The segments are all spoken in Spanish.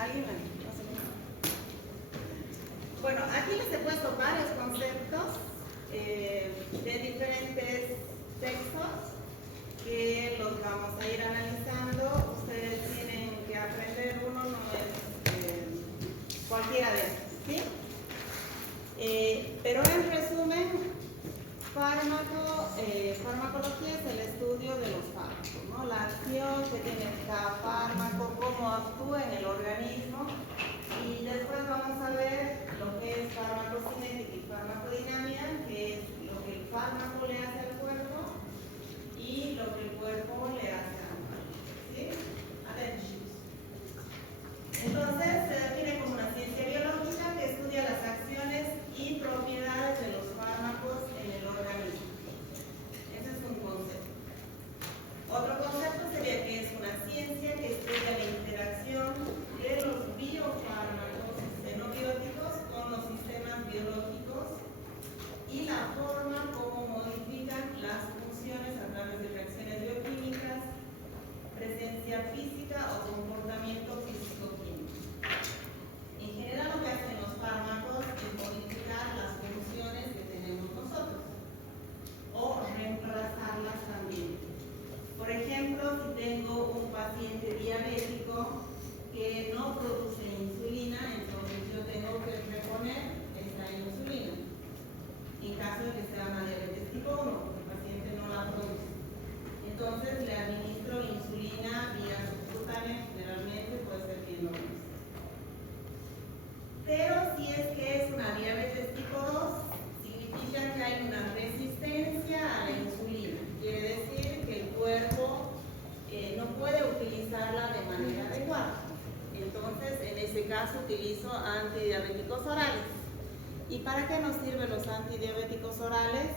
¿Alguien más? No sé. Bueno, aquí les he puesto varios conceptos de diferentes textos que los vamos a ir analizando. Ustedes tienen que aprender, uno no es cualquiera de estos, ¿sí? Pero en resumen, farmacología es el estudio de los fármacos, ¿no? La acción que tiene cada fármaco, cómo actúa en el organismo, y después vamos a ver lo que es farmacocinética y farmacodinámica, que es lo que el fármaco le hace al cuerpo y lo que el cuerpo le hace al fármaco, ¿sí? Atentos. Entonces, se define como una ciencia biológica que estudia las acciones y propiedades de los fármacos en el organismo. Ese es un concepto. Otro concepto sería que es una ciencia que estudia la interacción de los biofármacos xenobióticos con los sistemas biológicos y la forma como modifican las funciones a través de reacciones bioquímicas, presencia física o comportamiento físico-químico. En general, lo que hacen los fármacos es modificar las funciones que tenemos nosotros o reemplazarlas también. Por ejemplo, si tengo un paciente diabético que no produce insulina, entonces yo tengo que reponer esa insulina. En caso de que sea una diabetes tipo 1, porque el paciente no la produce. Entonces le administro insulina vía subcutánea, generalmente puede ser que no. Pero si es que es una diabetes tipo 2, significa que hay una resistencia a la insulina. Quiere decir que el cuerpo no puede utilizarla de manera adecuada. Entonces, en ese caso utilizo antidiabéticos orales. ¿Y para qué nos sirven los antidiabéticos orales?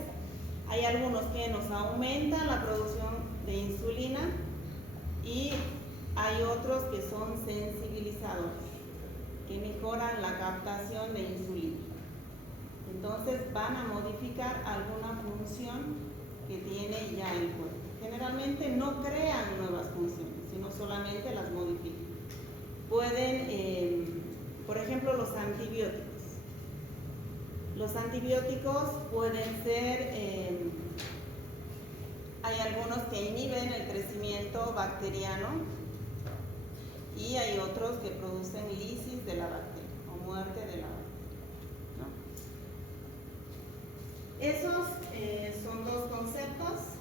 Hay algunos que nos aumentan la producción de insulina y hay otros que son sensibilizadores, que mejoran la captación de insulina. Entonces van a modificar alguna función que tiene ya el cuerpo. Generalmente no crean nuevas funciones, sino solamente las modifican. Pueden, por ejemplo, los antibióticos. Los antibióticos pueden ser, hay algunos que inhiben el crecimiento bacteriano y hay otros que producen lisis de la bacteria o muerte de la bacteria, ¿no? Esos son dos conceptos.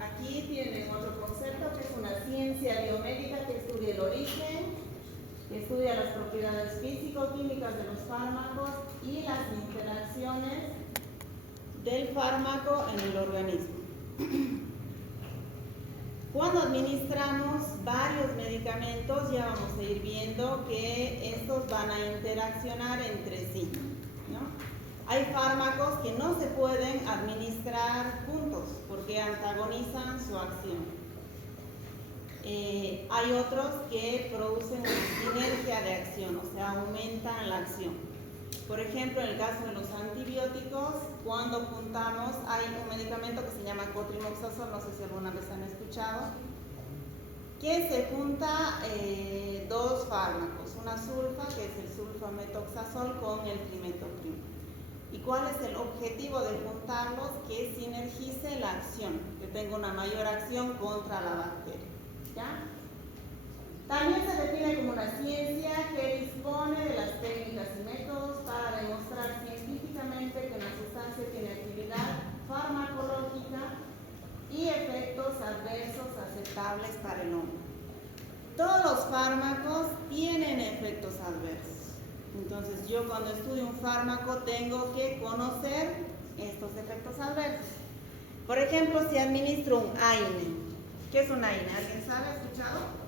Aquí tienen otro concepto que es una ciencia biomédica que estudia el origen, que estudia las propiedades físico-químicas de los fármacos y las interacciones del fármaco en el organismo. Cuando administramos varios medicamentos, ya vamos a ir viendo que estos van a interaccionar entre sí, ¿no? Hay fármacos que no se pueden administrar juntos porque antagonizan su acción. Hay otros que producen una sinergia de acción, o sea, aumentan la acción. Por ejemplo, en el caso de los antibióticos, cuando juntamos, hay un medicamento que se llama cotrimoxazol, no sé si alguna vez han escuchado, que se junta dos fármacos, una sulfa, que es el sulfametoxazol, con el trimetoprimo. ¿Y cuál es el objetivo de juntarlos? Que sinergice la acción, que tenga una mayor acción contra la bacteria. ¿Ya? También se define como una ciencia que dispone de las técnicas y métodos para demostrar científicamente que una sustancia tiene actividad farmacológica y efectos adversos aceptables para el hombre. Todos los fármacos tienen efectos adversos. Entonces, yo cuando estudio un fármaco tengo que conocer estos efectos adversos. Por ejemplo, si administro un AINE. ¿Qué es un AINE? ¿Alguien sabe? ¿Ha escuchado?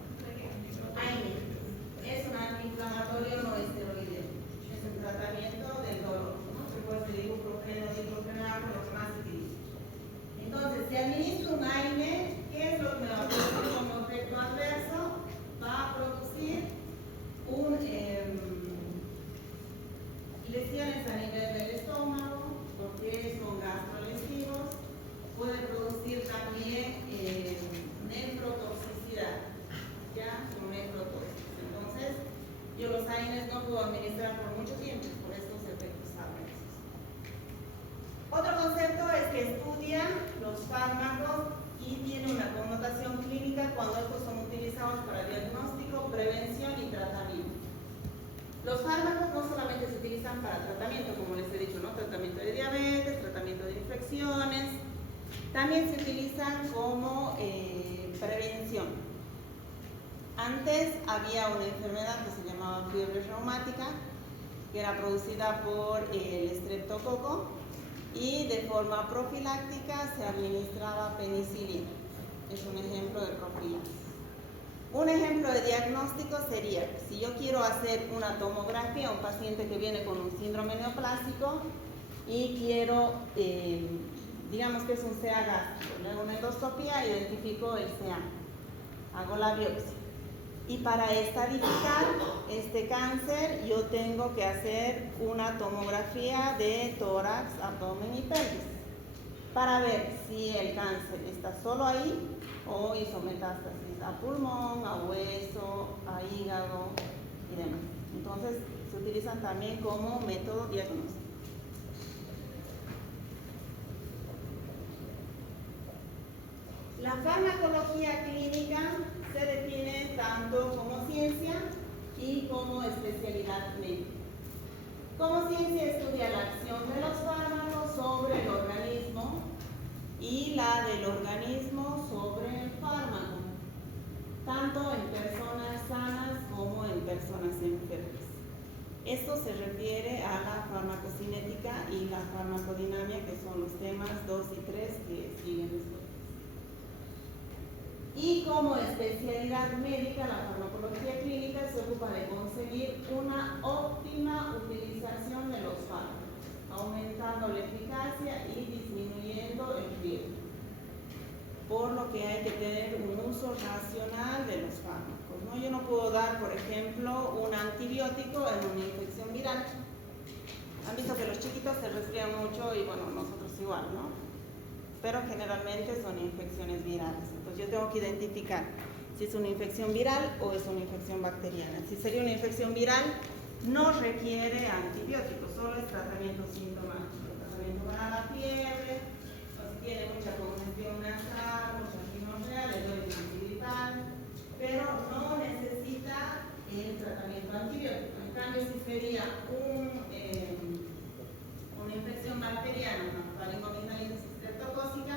AINE es un antiinflamatorio no esteroideo. Es un tratamiento del dolor, ¿no? Después de ibuprofeno, diclofenac, lo que más se utiliza. Entonces, si administro un AINE, ¿qué es lo que me va a producir como efecto adverso? Va a producir lesiones a nivel del estómago, porque son gastrolesivos. Puede producir también nefrotoxicidad, ¿ya? Son nefrotóxicos. AINES no puedo administrar por mucho tiempo por estos efectos adversos. Otro concepto es que estudia los fármacos y tiene una connotación clínica cuando estos son utilizados para diagnóstico, prevención y tratamiento. Los fármacos no solamente se utilizan para tratamiento, como les he dicho, ¿no? Tratamiento de diabetes, tratamiento de infecciones, también se utilizan como prevención. Antes había una enfermedad que se llamaba fiebre reumática, que era producida por el estreptococo, y de forma profiláctica se administraba penicilina. Es un ejemplo de profilaxis. Un ejemplo de diagnóstico sería, si yo quiero hacer una tomografía a un paciente que viene con un síndrome neoplásico y quiero, digamos que es un CA gástrico, le hago una endoscopía, identifico el CA, hago la biopsia. Y para estadificar este cáncer yo tengo que hacer una tomografía de tórax, abdomen y pelvis para ver si el cáncer está solo ahí o hizo metástasis a pulmón, a hueso, a hígado y demás. Entonces se utilizan también como método diagnóstico. La farmacología clínica se define tanto como ciencia y como especialidad médica. Como ciencia estudia la acción de los fármacos sobre el organismo y la del organismo sobre el fármaco, tanto en personas sanas como en personas enfermas. Esto se refiere a la farmacocinética y la farmacodinamia, que son los temas 2 y 3 que siguen después. Y como especialidad médica, la farmacología clínica se ocupa de conseguir una óptima utilización de los fármacos, aumentando la eficacia y disminuyendo el riesgo. Por lo que hay que tener un uso racional de los fármacos, ¿no? Yo no puedo dar, por ejemplo, un antibiótico en una infección viral. Han visto que los chiquitos se resfrían mucho y bueno, nosotros igual, ¿no? Pero generalmente son infecciones virales. Entonces yo tengo que identificar si es una infección viral o es una infección bacteriana. Si sería una infección viral, no requiere antibióticos, solo es tratamiento sintomático, tratamiento para la fiebre, o si tiene mucha congestión nasal, mucha rinorrea, le doy antiviral, pero no necesita el tratamiento antibiótico. En cambio, si sería una infección bacteriana, una faringominitis estreptocócica,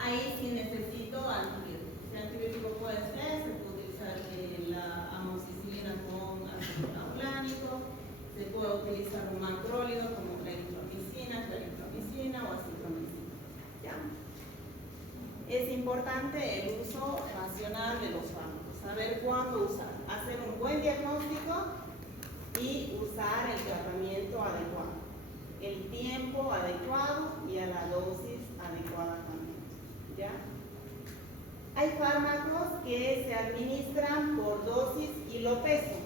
ahí sí necesito antibiótico. El antibiótico puede ser, se puede utilizar la amoxicilina con ácido clavulánico, se puede utilizar un macrólido como claritromicina o acitromicina. ¿Ya? Es importante el uso racional de los fármacos, saber cuándo usar, hacer un buen diagnóstico y usar el tratamiento adecuado, el tiempo adecuado y a la dosis adecuada también. ¿Ya? Hay fármacos que se administran por dosis y lo peso,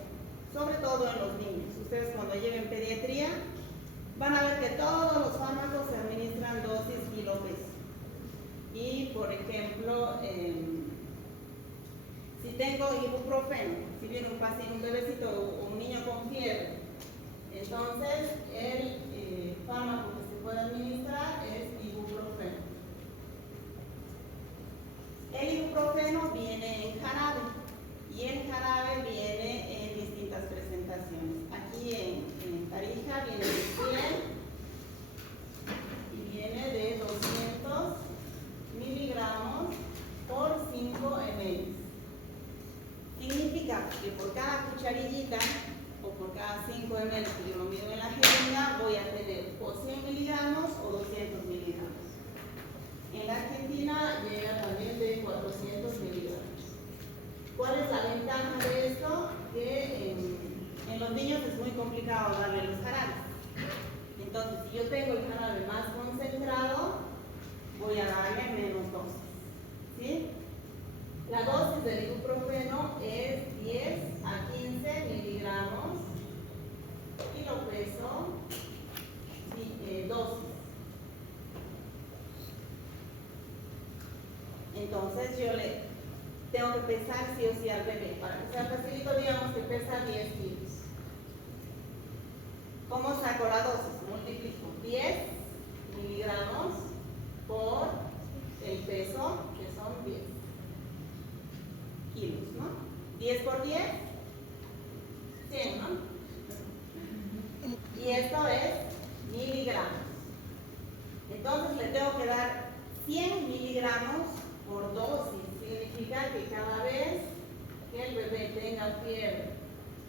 sobre todo en los niños. Ustedes cuando lleven pediatría van a ver que todos los fármacos se administran dosis y lo peso. Y por ejemplo, si tengo ibuprofeno, si viene un paciente, un bebecito o un niño con fiebre, entonces el fármaco que se puede administrar es ibuprofeno. El ibuprofeno viene en jarabe y el jarabe viene en distintas presentaciones. Aquí en Tarija viene de 100 y viene de 200 miligramos por 5 ml. Significa que por cada cucharillita o por cada 5 ml que yo lo mido en la jeringa voy a tener o 100 miligramos o 200 miligramos. En la Argentina llega también de 400 miligramos. ¿Cuál es la ventaja de esto? Que en los niños es muy complicado darle los jarabes. Entonces, si yo tengo el jarabe más concentrado, voy a darle menos dosis. ¿Sí? La dosis del ibuprofeno es 10 a 15 miligramos y lo peso dosis. Entonces yo le tengo que pesar sí o sí al bebé. Para que sea facilito, digamos que pesa 10 kilos. ¿Cómo saco la dosis? Multiplico 10 miligramos por el peso, que son 10 kilos, ¿no? 10 por 10, 100, ¿no? Y esto es miligramos. Entonces le tengo que dar 100 miligramos por dosis. Significa que cada vez que el bebé tenga fiebre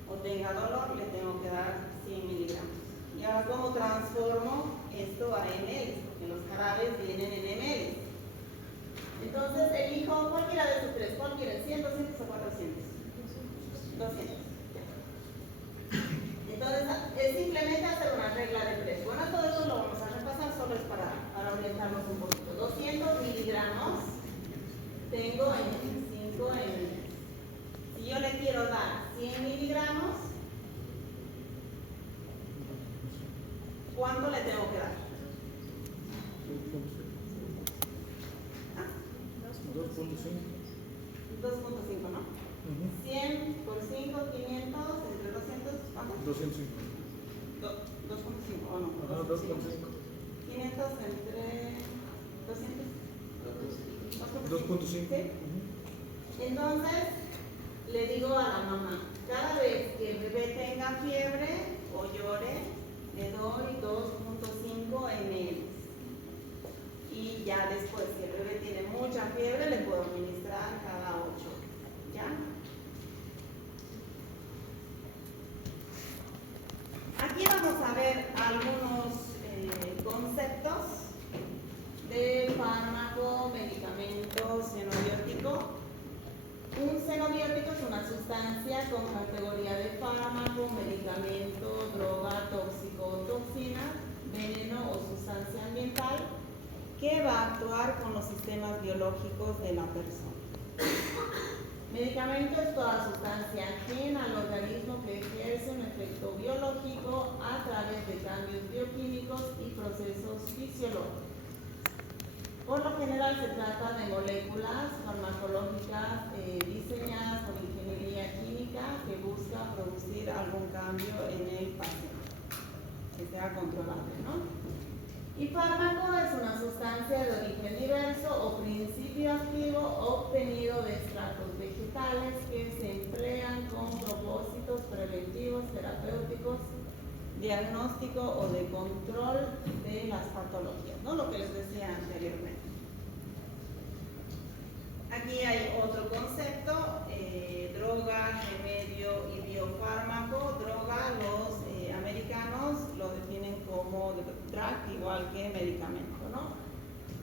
o tenga dolor, le tengo que dar 100 miligramos. Y ahora, ¿cómo transformo esto a ml? Porque los jarabes vienen en ml. Entonces, elijo cualquiera de esos tres. ¿Cuál quieren? ¿100, 200 o 400? 200. Entonces, es simplemente hacer una regla de 3. Bueno, todo esto lo vamos a repasar, solo es para orientarnos un poquito. 200 miligramos tengo en 5 ml. Si yo le quiero dar 100 miligramos, ¿cuánto le tengo que dar? 2.5, ¿no? 100 por 5, 500, entre 200, ¿cuánto? 205. 2.5, ¿o no? 2.5. 500 entre 200. 2.5. ¿Sí? Entonces, le digo a la mamá, cada vez que el bebé tenga fiebre o llore, le doy 2.5 ml. Y ya después, si el bebé tiene mucha fiebre, le puedo administrar cada 8. ¿Ya? Aquí vamos a ver algunos conceptos de fármaco, medicamento, xenobiótico. Un xenobiótico es una sustancia con categoría de fármaco, medicamento, droga, tóxico, toxina, veneno o sustancia ambiental que va a actuar con los sistemas biológicos de la persona. Medicamento es toda sustancia ajena al organismo que ejerce un efecto biológico a través de cambios bioquímicos y procesos fisiológicos. Por lo general se trata de moléculas farmacológicas diseñadas por ingeniería química que busca producir algún cambio en el paciente, que sea controlable, ¿no? Y fármaco es una sustancia de origen diverso o principio activo obtenido de extractos vegetales que se emplean con propósitos preventivos, terapéuticos, diagnóstico o de control de las patologías, ¿no? Lo que les decía anteriormente. Aquí hay otro concepto, droga, remedio y biofármaco. Droga, los americanos lo definen como drug, igual que medicamento, ¿no?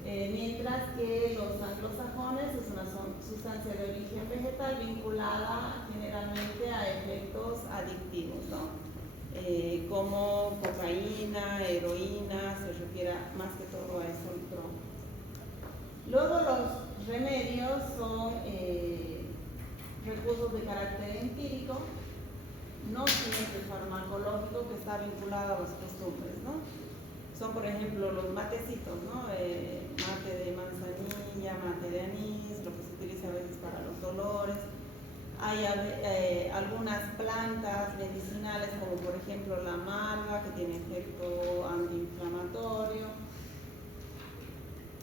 Mientras que los anglosajones es una sustancia de origen vegetal vinculada generalmente a efectos adictivos, ¿no? Como cocaína, heroína, se refiere más que todo a eso el droga. Luego los remedios son recursos de carácter empírico, no siempre farmacológico, que está vinculado a las costumbres, ¿no? Son, por ejemplo, los matecitos, ¿no? Mate de manzanilla, mate de anís, lo que se utiliza a veces para los dolores. Hay algunas plantas medicinales, como por ejemplo la malva, que tiene efecto antiinflamatorio.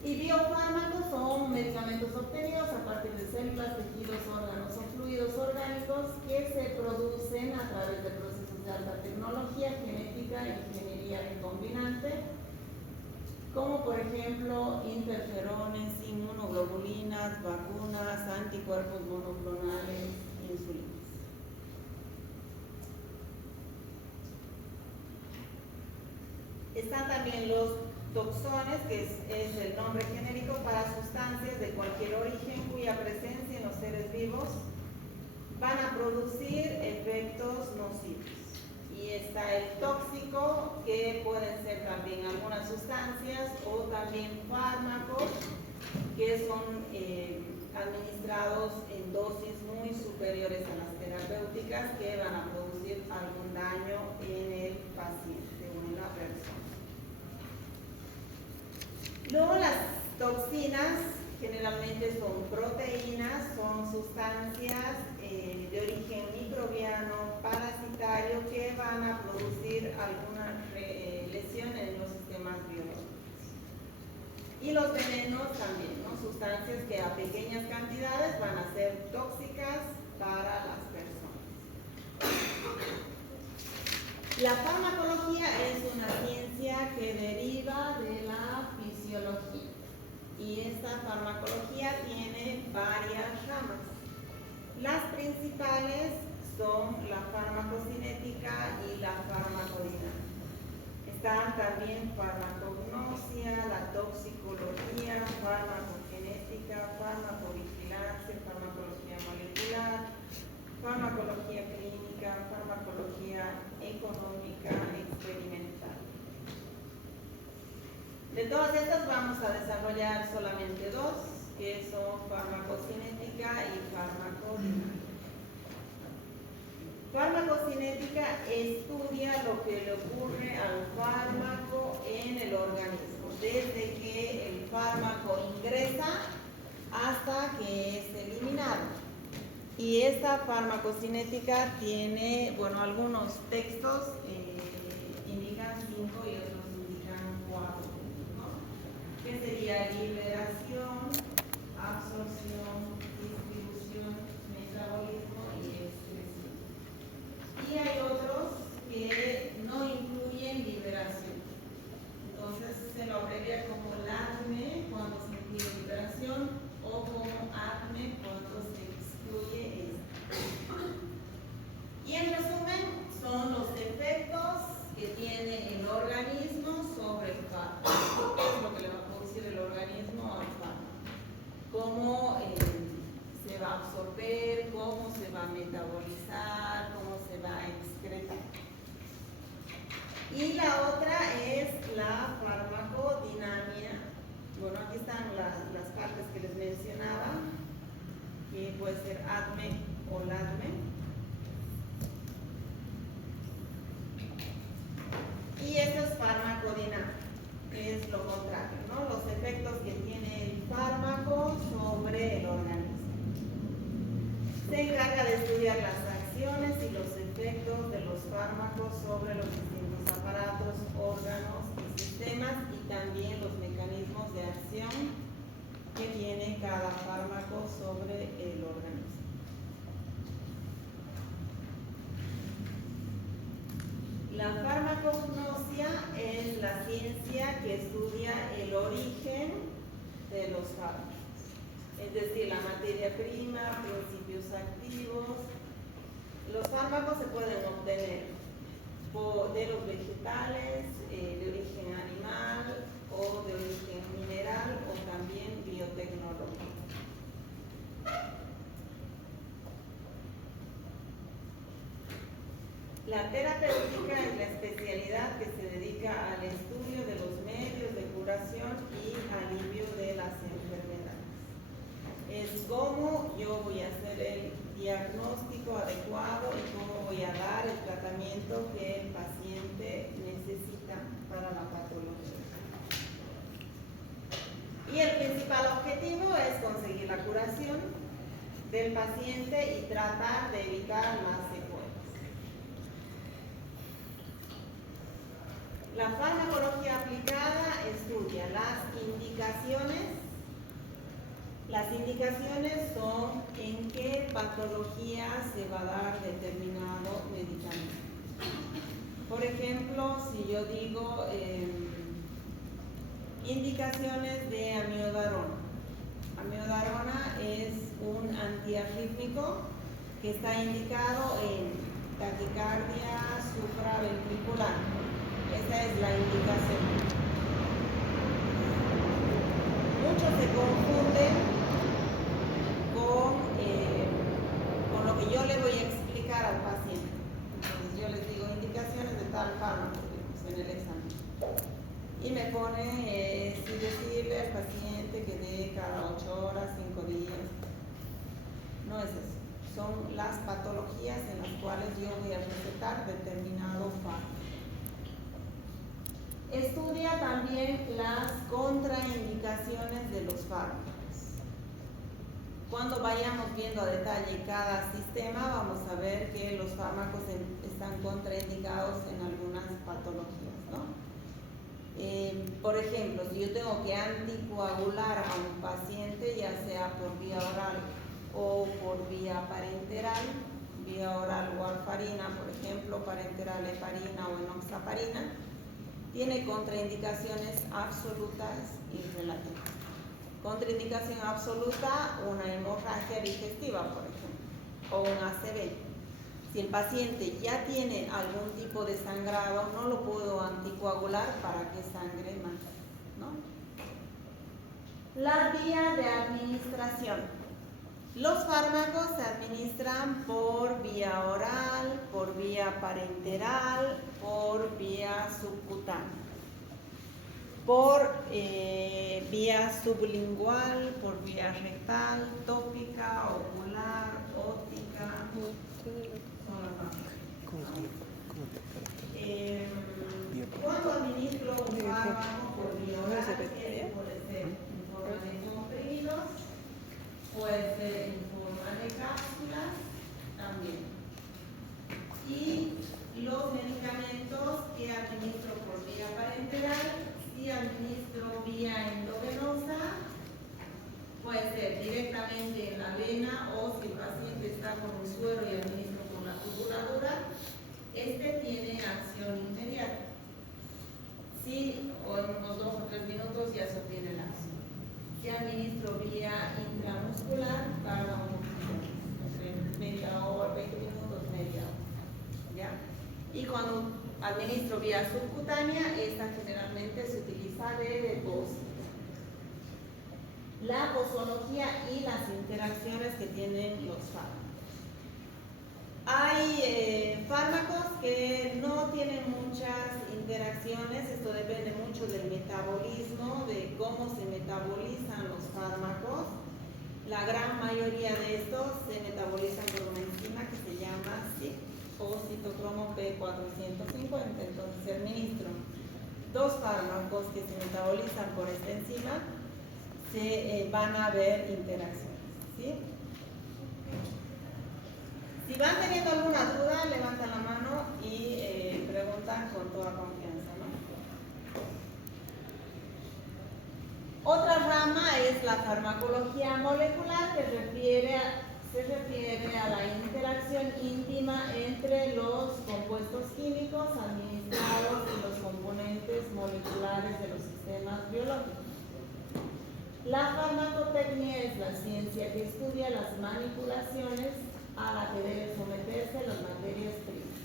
Y biofármacos son medicamentos obtenidos a partir de células, tejidos, órganos o fluidos orgánicos que se producen a través de procesos de alta tecnología, genética e ingeniería recombinante, como por ejemplo interferones, inmunoglobulinas, vacunas, anticuerpos monoclonales, insulinas. Están también los toxones, que es el nombre genérico para sustancias de cualquier origen cuya presencia en los seres vivos van a producir efectos nocivos. Y está el tóxico, que pueden ser también algunas sustancias o también fármacos que son administrados en dosis muy superiores a las terapéuticas, que van a producir algún daño en el paciente o en la persona. Luego las toxinas generalmente son proteínas, son sustancias de origen microbiano, parasitario, que van a producir haber alguna lesión en los sistemas biológicos. Y los venenos también, ¿no? Sustancias que a pequeñas cantidades van a ser tóxicas para las personas. La farmacología es una ciencia que deriva de la fisiología. Y esta farmacología tiene varias ramas. Las principales son la farmacocinética y la farmacodinámica. Están también farmacognosia, la toxicología, farmacogenética, farmacovigilancia, farmacología molecular, farmacología clínica, farmacología económica, experimental. De todas estas vamos a desarrollar solamente dos, que son farmacocinética y farmacodinámica. Farmacocinética estudia lo que le ocurre al fármaco en el organismo, desde que el fármaco ingresa hasta que es eliminado. Y esta farmacocinética tiene, bueno, algunos textos indican 5 y otros indican 4, ¿no? Que sería liberación, absorción, distribución, metabolismo y excreción. Y hay otros que no incluyen liberación. Entonces se lo abrevia como LACME cuando se incluye liberación o como ACME cuando se excluye esto. Y en resumen son los efectos que tiene el organismo sobre el fármaco. ¿Qué es lo que le va a producir el organismo al fármaco? Cómo se va a absorber, cómo se va a metabolizar, cómo se va a excretar. Y la otra es la farmacodinamia. Bueno, aquí están las partes que les mencionaba, que puede ser ADME o LADME. Y esto es farmacodinámica, que es lo contrario, ¿no? Los efectos que tiene el fármaco sobre el organismo. Se encarga de estudiar las acciones y los efectos de los fármacos sobre los distintos aparatos, órganos y sistemas y también los mecanismos de acción que tiene cada fármaco sobre el organismo. La farmacognosia es la ciencia que estudia el origen de los fármacos. Es decir, la materia prima, principios activos. Los fármacos se pueden obtener de los vegetales, de origen animal o de origen mineral o también biotecnológico. La terapéutica es la especialidad que se dedica al estudio de los medios de curación y alivio de las enfermedades. Es cómo yo voy a hacer el diagnóstico adecuado y cómo voy a dar el tratamiento que el paciente necesita para la patología. Y el principal objetivo es conseguir la curación del paciente y tratar de evitar más secuelas. La farmacología aplicada estudia las indicaciones. Las indicaciones son en qué patología se va a dar determinado medicamento. Por ejemplo, si yo digo indicaciones de amiodarona. Amiodarona es un antiarrítmico que está indicado en taquicardia supraventricular. Esa es la indicación. Muchos se confunden con lo que yo le voy a explicar al paciente. Entonces yo les digo indicaciones de tal fármaco en el examen. Y me pone si decirle al paciente que dé cada 8 horas, 5 días. No es eso. Son las patologías en las cuales yo voy a recetar determinado fármaco. Estudia también las contraindicaciones de los fármacos. Cuando vayamos viendo a detalle cada sistema, vamos a ver que los fármacos están contraindicados en algunas patologías, ¿no? Por ejemplo, si yo tengo que anticoagular a un paciente, ya sea por vía oral o por vía parenteral, vía oral warfarina, por ejemplo, parenteral heparina o enoxaparina, tiene contraindicaciones absolutas y relativas. Contraindicación absoluta, una hemorragia digestiva, por ejemplo, o un ACV. Si el paciente ya tiene algún tipo de sangrado, no lo puedo anticoagular para que sangre más, ¿no? La vía de administración. Los fármacos se administran por vía oral, por vía parenteral, por vía subcutánea, por vía sublingual, por vía rectal, tópica, ocular, óptica. Cuando administro un fármaco por vía oral, puede ser en forma de comprimidos, puede ser en forma de cápsulas también. Y los medicamentos que administro por vía parenteral, si administro vía endovenosa, puede ser directamente en la vena, o si el paciente está con un suero y administro con la tubuladura, este tiene acción inmediata. Sí, o en unos 2 o 3 minutos ya se obtiene la acción. Si administro vía intramuscular, tarda un poquito, entre media hora, 20 minutos, media hora, ¿ya? Y cuando administro vía subcutánea, esta generalmente se utiliza de depósito. La posología y las interacciones que tienen los fármacos. Hay fármacos que no tienen muchas interacciones, esto depende mucho del metabolismo, de cómo se metabolizan los fármacos. La gran mayoría de estos se metabolizan por una enzima que se llama CYP o citocromo P450. Entonces, si administro 2 fármacos que se metabolizan por esta enzima, se van a ver interacciones, ¿sí? Si van teniendo alguna duda, levantan la mano y preguntan con toda confianza, ¿no? Otra rama es la farmacología molecular, que se refiere a la interacción íntima entre los compuestos químicos administrados y los componentes moleculares de los sistemas biológicos. La farmacotecnia es la ciencia que estudia las manipulaciones a la que deben someterse las materias primas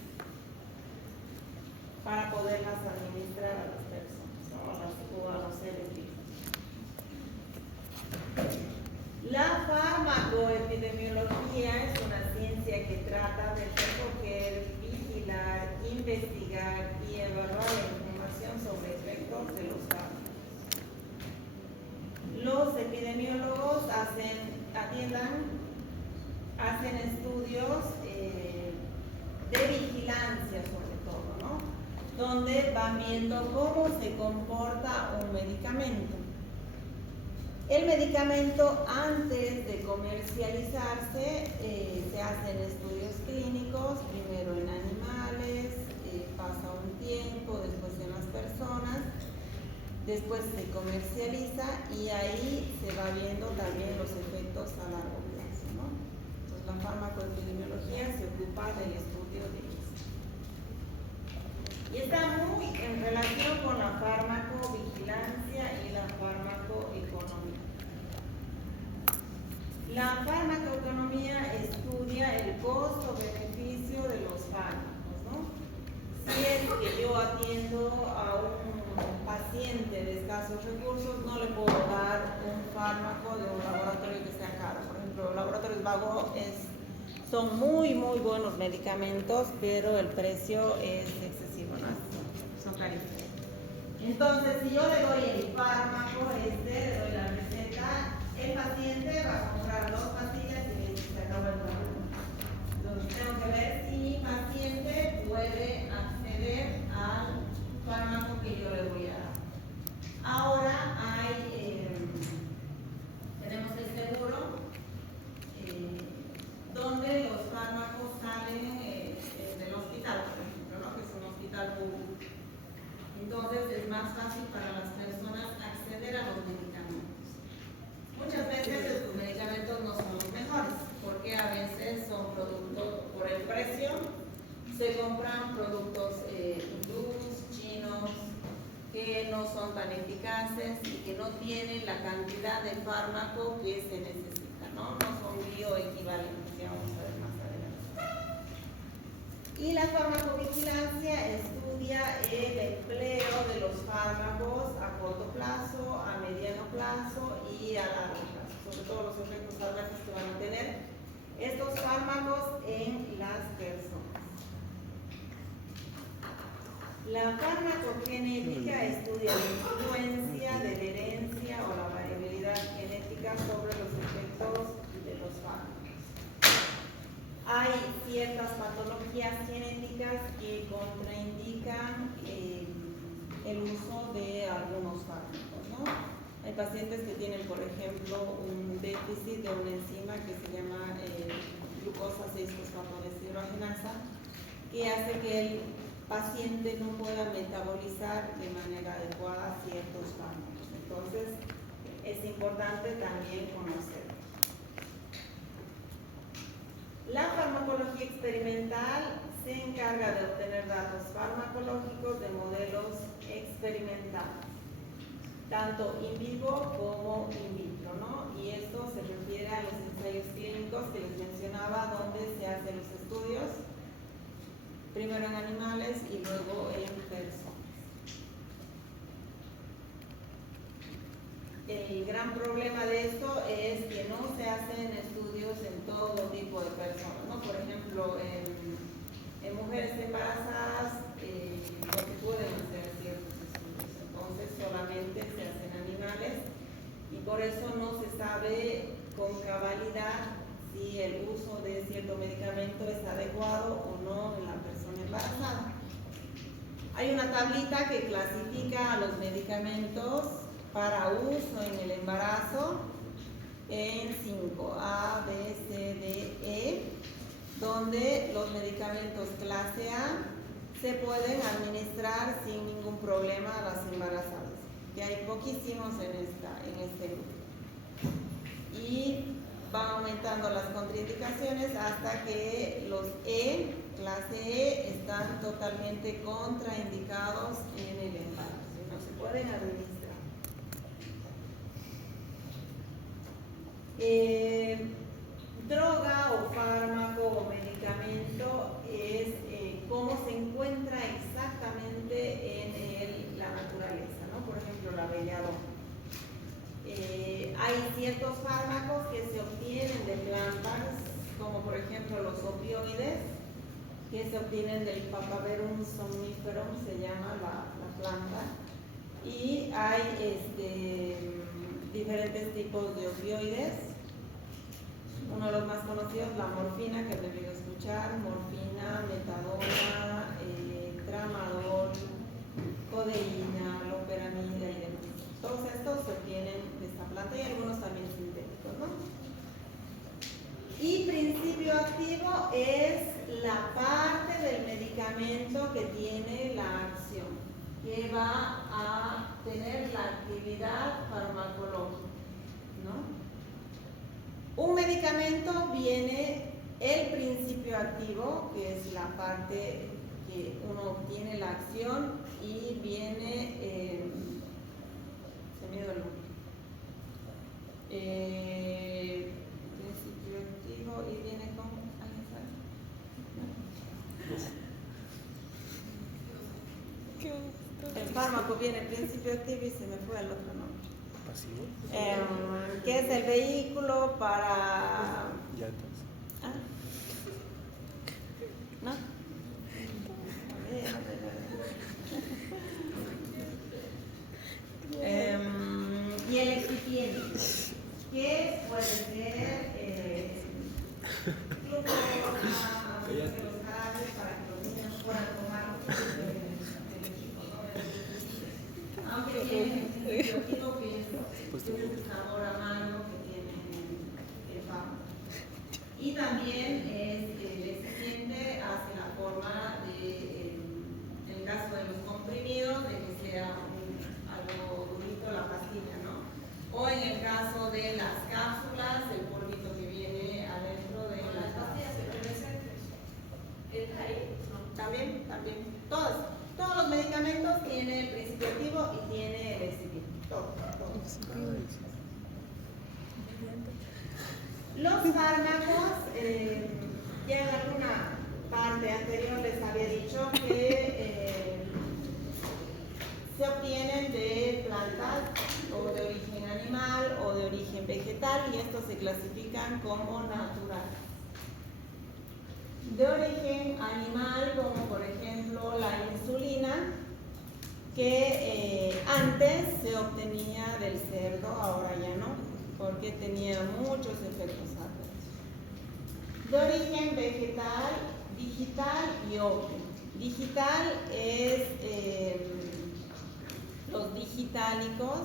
para poderlas administrar a las personas o a los seres vivos. La farmacoepidemiología es una ciencia que trata de recoger, vigilar, investigar y evaluar la información sobre efectos de los fármacos. Los epidemiólogos hacen estudios de vigilancia sobre todo, ¿no? Donde van viendo cómo se comporta un medicamento. El medicamento, antes de comercializarse, se hacen estudios clínicos, primero en animales, pasa un tiempo, después en las personas, después se comercializa y ahí se va viendo también los efectos a largo plazo, ¿no? Entonces, la farmacoepidemiología se ocupa del estudio de eso. Y está muy en relación con la farmacovigilancia y la farmacoeconomía. La farmacoeconomía estudia el costo-beneficio de los fármacos, ¿no? Si es que yo atiendo a un paciente de escasos recursos, no le puedo dar un fármaco de un laboratorio que sea caro. Por ejemplo, los laboratorios Vago son muy buenos medicamentos, pero el precio es excesivo, ¿no? Son carísimos. Entonces, si yo le doy el fármaco, le doy la receta, el paciente va a comprar 2 pastillas y me dice, se acabó el fármaco. Entonces, tengo que ver si mi paciente puede acceder al fármaco que yo le voy a dar. Ahora tenemos el seguro más fácil para las personas acceder a los medicamentos. Muchas veces estos medicamentos no son los mejores, porque a veces son productos, por el precio, se compran productos hindús, chinos, que no son tan eficaces y que no tienen la cantidad de fármaco que se necesita, ¿no? No son bioequivalentes, que vamos a ver más adelante. Y la farmacovigilancia estudia el empleo de los fármacos a corto plazo, a mediano plazo y a largo plazo, sobre todo los efectos adversos que van a tener estos fármacos en las personas. La farmacogenética estudia la influencia de la herencia o la variabilidad genética sobre los efectos de los fármacos. Hay ciertas patologías genéticas que contraindican el uso de algunos fármacos, ¿no? Hay pacientes que tienen, por ejemplo, un déficit de una enzima que se llama glucosa 6-fosfatodeshidrogenasa, que hace que el paciente no pueda metabolizar de manera adecuada ciertos fármacos. Entonces, es importante también conocerlo. La farmacología experimental se encarga de obtener datos farmacológicos de modelos experimentales, tanto in vivo como in vitro, ¿no? Y esto se refiere a los ensayos clínicos que les mencionaba, donde se hacen los estudios, primero en animales y luego en personas. El gran problema de esto es que no se hacen estudios en todo tipo de personas, ¿no? Por ejemplo, en mujeres embarazadas no se pueden hacer ciertos estudios, entonces solamente se hacen animales y por eso no se sabe con cabalidad si el uso de cierto medicamento es adecuado o no en la persona embarazada. Hay una tablita que clasifica a los medicamentos para uso en el embarazo en 5, A, B, C, D, E, donde los medicamentos clase A se pueden administrar sin ningún problema a las embarazadas, que hay poquísimos en este grupo. Y van aumentando las contraindicaciones hasta que los E, clase E, están totalmente contraindicados en el embarazo y no se pueden administrar. Droga o fármaco o medicamento es cómo se encuentra exactamente en la naturaleza, ¿no? Por ejemplo, la belladona. Hay ciertos fármacos que se obtienen de plantas, como por ejemplo los opioides, que se obtienen del Papaver somniferum, se llama la planta, y hay diferentes tipos de opioides. Uno de los más conocidos, la morfina, que han debido escuchar, morfina, metadona, tramadol, codeína, loperamida y demás. Todos estos se obtienen de esta planta y algunos también sintéticos, ¿no? Y principio activo es la parte del medicamento que tiene la acción, que va a tener la actividad farmacológica, ¿no? Un medicamento viene el principio activo, que es la parte que uno obtiene la acción, y viene, se me dio el nombre, principio activo y viene con, ¿alguien sabe? El fármaco viene el principio activo y se me fue el otro nombre. ¿Qué es el vehículo para llantas? ¿Ah? ¿No? Y el excipiente, que puede ser glucosa, azúcar de los jarabes para que los niños puedan tomar el equipo, ¿no? Aunque tiene el principio activo que es el sabor amargo que tiene el fármaco. Y también el excipiente hace la forma de, en el caso de los comprimidos, de que sea un caso de las cápsulas, el polvito que viene adentro de las pastillas efervescentes. ¿Está ahí? No. También. Todos los medicamentos tienen principio activo y tiene el excipiente. Todos. Los fármacos, ya en alguna parte anterior les había dicho que se obtienen de plantas o de origen animal o de origen vegetal y estos se clasifican como naturales. De origen animal, como por ejemplo la insulina, que antes se obtenía del cerdo, ahora ya no, porque tenía muchos efectos adversos. De origen vegetal, digital y óptimo. Digital es los digitálicos,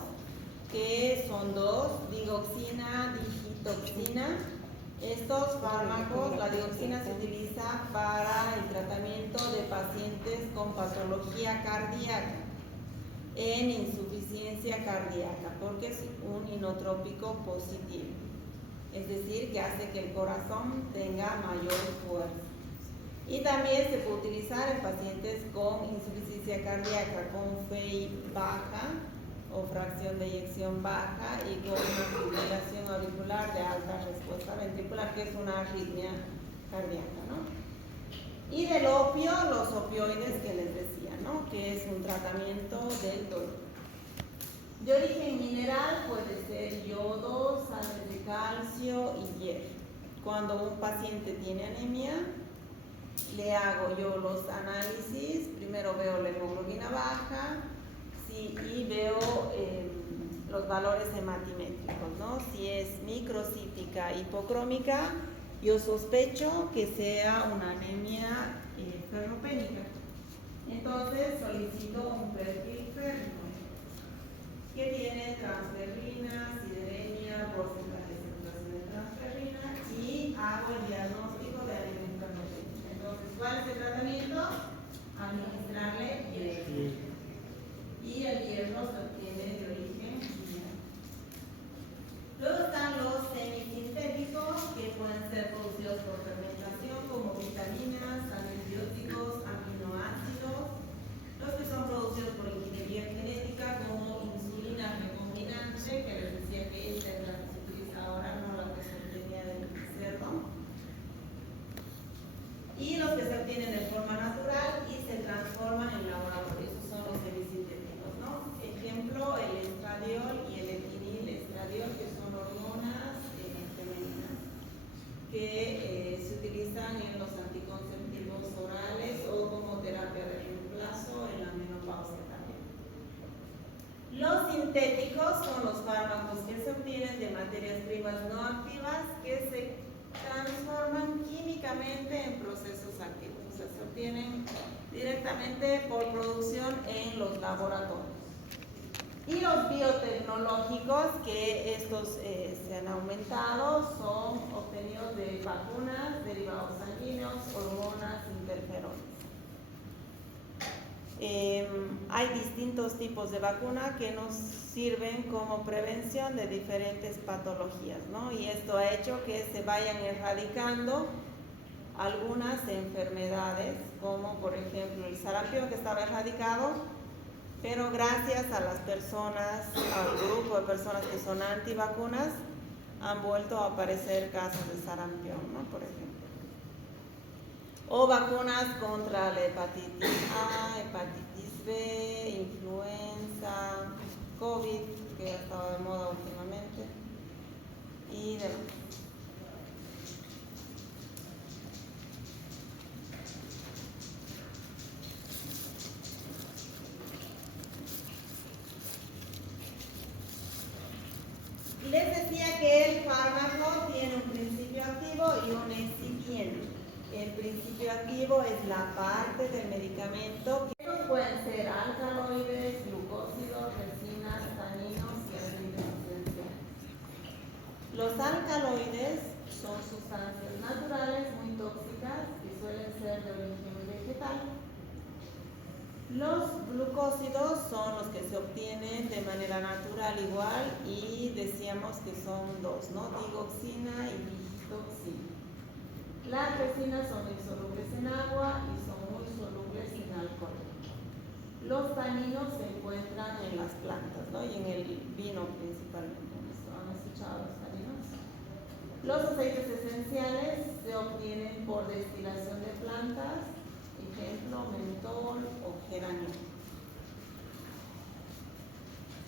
que son dos, digoxina, digitoxina. Estos fármacos, la dioxina se utiliza para el tratamiento de pacientes con patología cardíaca en insuficiencia cardíaca, porque es un inotrópico positivo, es decir, que hace que el corazón tenga mayor fuerza. Y también se puede utilizar en pacientes con insuficiencia cardíaca, con FEI baja o fracción de eyección baja y con una fibrilación auricular de alta respuesta ventricular, que es una arritmia cardíaca, ¿no? Y del opio, los opioides que les decía, ¿no? Que es un tratamiento del dolor. De origen mineral puede ser yodo, sales de calcio y hierro. Cuando un paciente tiene anemia, le hago yo los análisis, primero veo la hemoglobina baja y veo los valores hematimétricos, ¿no? Si es microcítica hipocrómica, yo sospecho que sea una anemia ferropénica. Entonces solicito un perfil férrico que tiene transferrina, sideremia, porcentaje de saturación de transferrina y hago el diagnóstico de anemia ferropénica. Entonces, ¿cuál es el tratamiento? Administrarle hierro. Y el hierro se obtiene de origen mineral. Luego están los semisintéticos, que pueden ser producidos por fermentación, como vitaminas, antibióticos, aminoácidos. Los que son producidos por ingeniería genética, como insulina recombinante, que les decía que esta es la que se utiliza ahora, no la que se obtenía del cerdo. Y los que se obtienen de forma natural y se transforman en laboratorio. Esos son los semisintéticos, ¿no? Ejemplo, el estradiol y el etinilestradiol, que son hormonas femeninas que se utilizan en los anticonceptivos orales o como terapia de reemplazo en la menopausia también. Los sintéticos son los fármacos que se obtienen de materias primas no activas que se transforman químicamente en procesos activos, o sea, se obtienen directamente por producción en los laboratorios. Y los biotecnológicos, que estos se han aumentado, son obtenidos de vacunas, derivados sanguíneos, hormonas, interferones. Hay distintos tipos de vacuna que nos sirven como prevención de diferentes patologías, ¿no? Y esto ha hecho que se vayan erradicando algunas enfermedades, como por ejemplo el sarampión, que estaba erradicado, pero gracias a las personas, al grupo de personas que son antivacunas, han vuelto a aparecer casos de sarampión, ¿no? Por ejemplo. O vacunas contra la hepatitis A, hepatitis B, influenza, COVID, que ha estado de moda últimamente, y demás. Les decía que el fármaco tiene un principio activo y un excipiente. El principio activo es la parte del medicamento. Estos pueden ser alcaloides, glucósidos, resinas, taninos y aceites esenciales. Los alcaloides son sustancias naturales muy tóxicas que suelen ser de origen vegetal. Los glucósidos son los que se obtienen de manera natural igual y decíamos que son dos, ¿no? Digoxina y digitoxina. Las resinas son insolubles en agua y son muy solubles en alcohol. Los taninos se encuentran en las plantas, ¿no? Y en el vino principalmente. ¿Han escuchado los taninos? Los aceites esenciales se obtienen por destilación de plantas, ejemplo, mentol o geranio.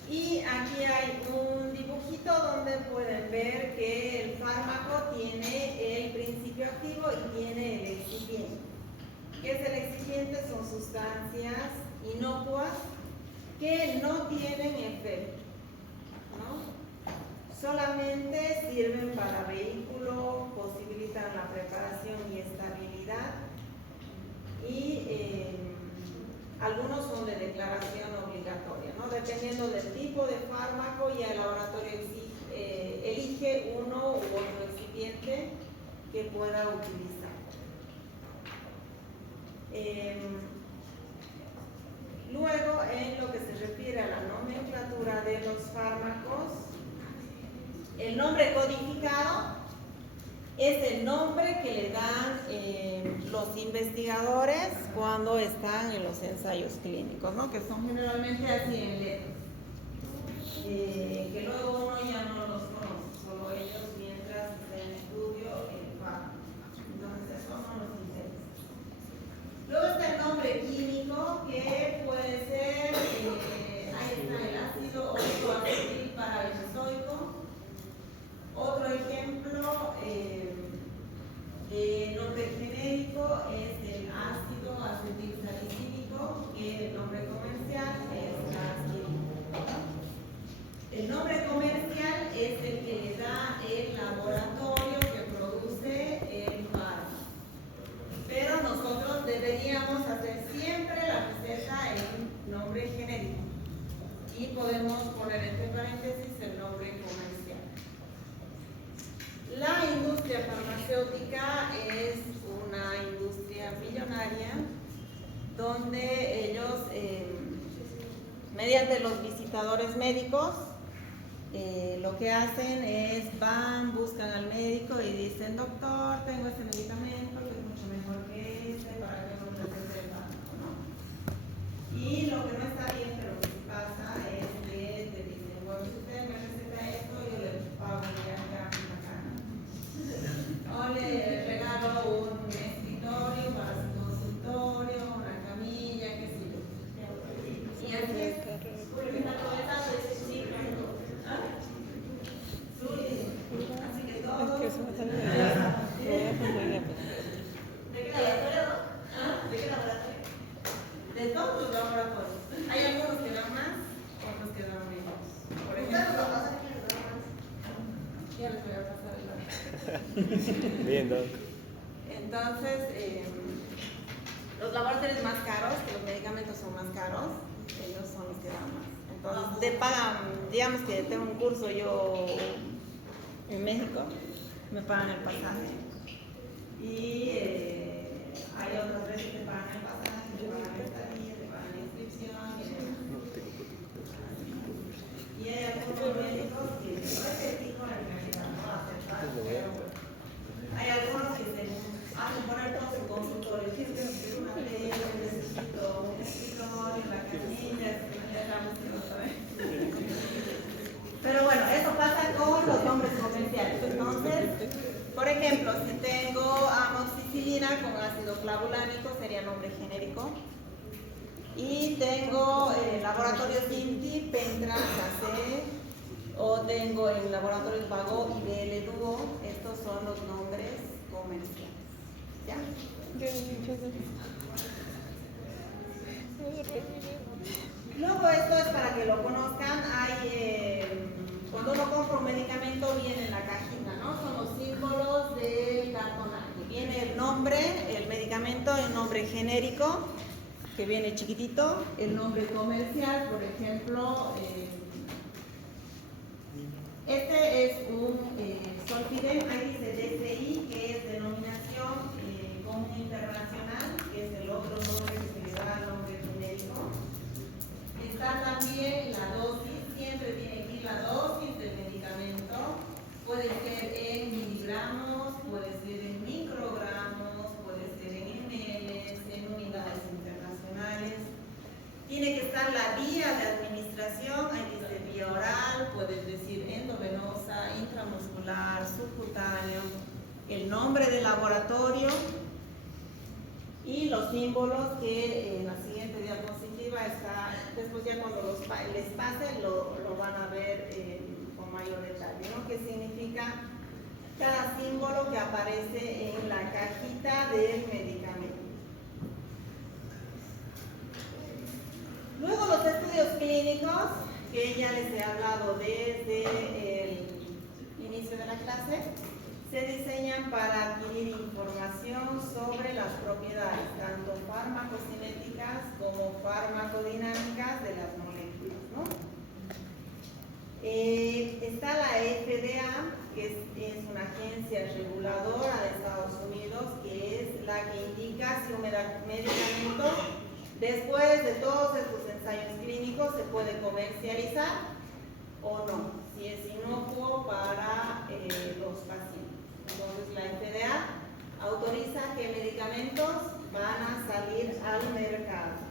Y aquí hay un dibujito donde pueden ver que el fármaco tiene el principio activo y tiene el excipiente. ¿Qué es el excipiente? Son sustancias inocuas que no tienen efecto, ¿no? Solamente sirven para vehículo, posibilitan la preparación y estabilidad y algunos son de declaración obligatoria, ¿no? Dependiendo del tipo de fármaco, ya el laboratorio elige uno u otro excipiente que pueda utilizar. Luego, en lo que se refiere a la nomenclatura de los fármacos, el nombre codificado es el nombre que le dan los investigadores cuando están en los ensayos clínicos, ¿no? Que son generalmente así en letras, que luego uno ya no los conoce, solo ellos mientras está en estudio el fármaco. Entonces, esos son los intereses. Luego está el nombre químico, que puede ser, ahí está el ácido oxoacetil parabenzoico. Otro ejemplo de nombre genérico es el ácido acetilsalicílico, que el nombre comercial es aspirina. El nombre comercial es el que le da el laboratorio que produce el fármaco. Pero nosotros deberíamos hacer siempre la receta en nombre genérico y podemos poner entre paréntesis el nombre comercial. La industria farmacéutica es una industria millonaria donde ellos, mediante los visitadores médicos, lo que hacen es van, buscan al médico y dicen: doctor, tengo este medicamento que es mucho mejor que este, para que no me recete el fármaco, ¿no? Y lo que no está bien, pero que sí pasa, es que te dicen: bueno, si usted me receta esto, yo le pago un viaje a una cana. O le regalo un escritorio para su consultorio, una camilla, qué sé yo. Y así es. Así que todos. ¿De qué laboratorio? ¿De qué laboratorio? De todos los laboratorios. Hay algunos que dan más, otros que dan menos. Por ejemplo, ya les voy a pasar el dato. Bien, Doc. Entonces, los laboratorios más caros, que los medicamentos son más caros, ellos son los que dan más. Entonces, te pagan, digamos que tengo un curso yo en México, me pagan el pasaje. Y hay otras veces que te pagan el pasaje, te pagan la estadía, te pagan la inscripción y demás. Y hay algunos médicos que no es ético en realidad, no aceptar, pero hay algunos que se hacen poner todo su consultorio. Si es que necesito una tele, necesito un escritorio, una camilla, que no saben. Pero bueno, eso pasa con los nombres comerciales. Entonces, por ejemplo, si tengo amoxicilina con ácido clavulánico, sería nombre genérico. Y tengo laboratorios INTI, Pentra, KC, o tengo en laboratorios Vago y BL Duo. Estos son los nombres comerciales. ¿Ya? Luego esto es para que lo conozcan. Cuando uno compra un medicamento viene en la cajita, ¿no? Son los símbolos de cartonaje. Viene el nombre, el medicamento, el nombre genérico, que viene chiquitito, el nombre comercial, por ejemplo, este es un Solfidem, ahí dice DCI, que es denominación común internacional, que es el otro nombre que se le da al nombre genérico. está la vía de administración, ahí dice vía oral, puedes decir endovenosa, intramuscular, subcutáneo, el nombre del laboratorio y los símbolos que en la siguiente diapositiva está, después ya cuando les pase lo van a ver con mayor detalle, ¿no? ¿Qué significa cada símbolo que aparece en la cajita del medicamento? Luego los estudios clínicos, que ya les he hablado desde el inicio de la clase, se diseñan para adquirir información sobre las propiedades, tanto farmacocinéticas como farmacodinámicas de las moléculas, ¿no? Está la FDA, que es una agencia reguladora de Estados Unidos, que es la que indica si un medicamento, después de todos estos ensayos clínicos, se puede comercializar o no, si es inocuo para los pacientes. Entonces la FDA autoriza que medicamentos van a salir al mercado.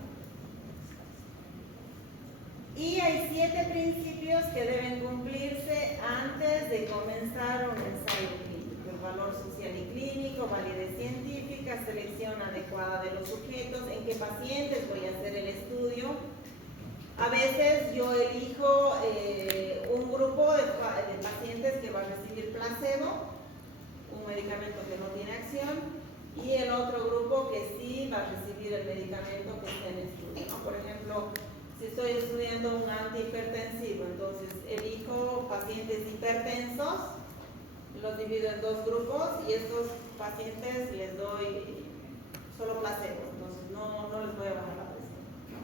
Y hay 7 principios que deben cumplirse antes de comenzar un ensayo clínico: el valor social y clínico, validez científica, selección adecuada de los sujetos, en qué pacientes voy a hacer el estudio. A veces yo elijo un grupo de pacientes que va a recibir placebo, un medicamento que no tiene acción, y el otro grupo que sí va a recibir el medicamento que está en estudio, ¿no? Por ejemplo, si estoy estudiando un antihipertensivo, entonces elijo pacientes hipertensos, los divido en 2 grupos y estos pacientes les doy solo placebo, entonces no les voy a bajar la presión, ¿no?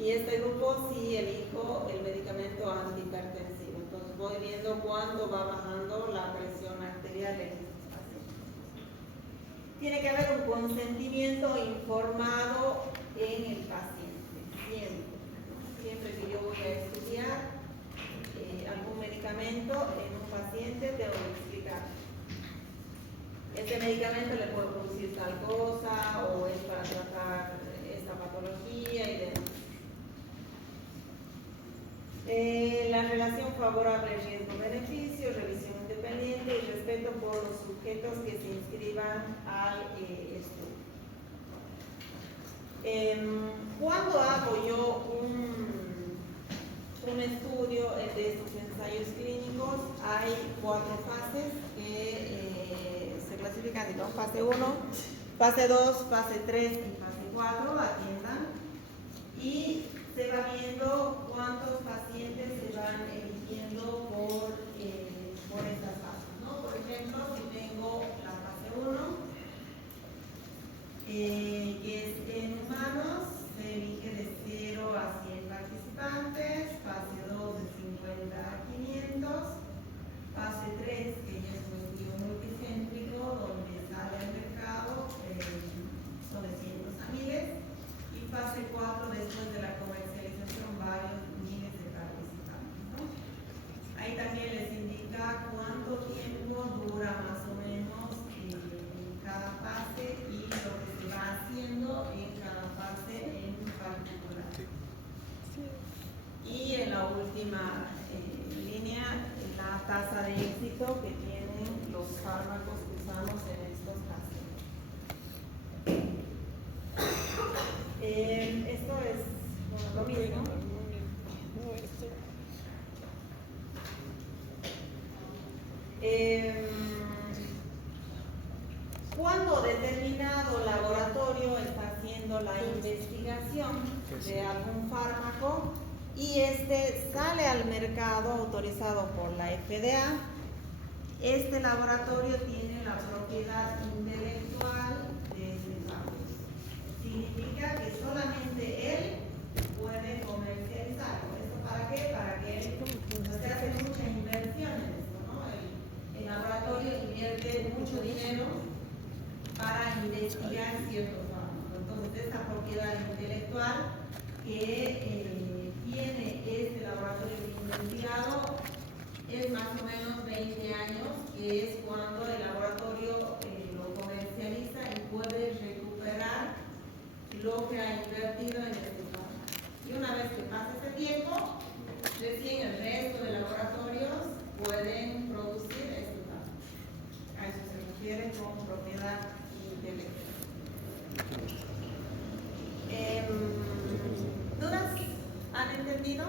Y este grupo sí elijo el medicamento antihipertensivo, entonces voy viendo cuándo va bajando la presión arterial en estos pacientes. Tiene que haber un consentimiento informado en el paciente, siempre. Siempre que yo voy a estudiar algún medicamento en un paciente, tengo que explicar: este medicamento le puede producir tal cosa, o es para tratar esta patología y demás. La relación favorable riesgo-beneficio, revisión independiente y respeto por los sujetos que se inscriban al estudio. ¿Cuándo hago yo un estudio de estos ensayos clínicos? Hay 4 fases que se clasifican, digamos, fase 1, fase 2, fase 3 y fase 4, atiendan, y se va viendo cuántos pacientes se van eligiendo por estas fases, ¿no? Por ejemplo, si tengo la fase 1, que es en humanos, se elige de 0 a 100 participantes, fase 2 de 50 a 500, fase 3, que ya es un estudio multicéntrico, donde sale al mercado, son de cientos a miles, y fase 4, después de la comercialización, varios miles de participantes, ¿no? Ahí también les indica cuánto tiempo dura más o menos cada fase y lo que se va haciendo en cada fase en particular. Y en la última línea, la tasa de éxito que tienen los fármacos que usamos en estos pacientes. Esto es, bueno, lo mismo. Cuando determinado laboratorio está haciendo la investigación de algún fármaco y este sale al mercado autorizado por la FDA, este laboratorio tiene la propiedad intelectual de ese fármaco. Significa que solamente él puede comercializarlo. ¿Esto para qué? Para que él, se hace mucha inversión en esto, ¿no? El laboratorio invierte mucho dinero para investigar ciertos fármacos. Entonces, esta propiedad intelectual que tiene este laboratorio investigado es más o menos 20 años, que es cuando el laboratorio lo comercializa y puede recuperar lo que ha invertido en este fármaco. Y una vez entendido?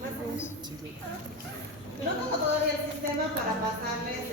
Más o menos. No tengo todavía el sistema para pasarles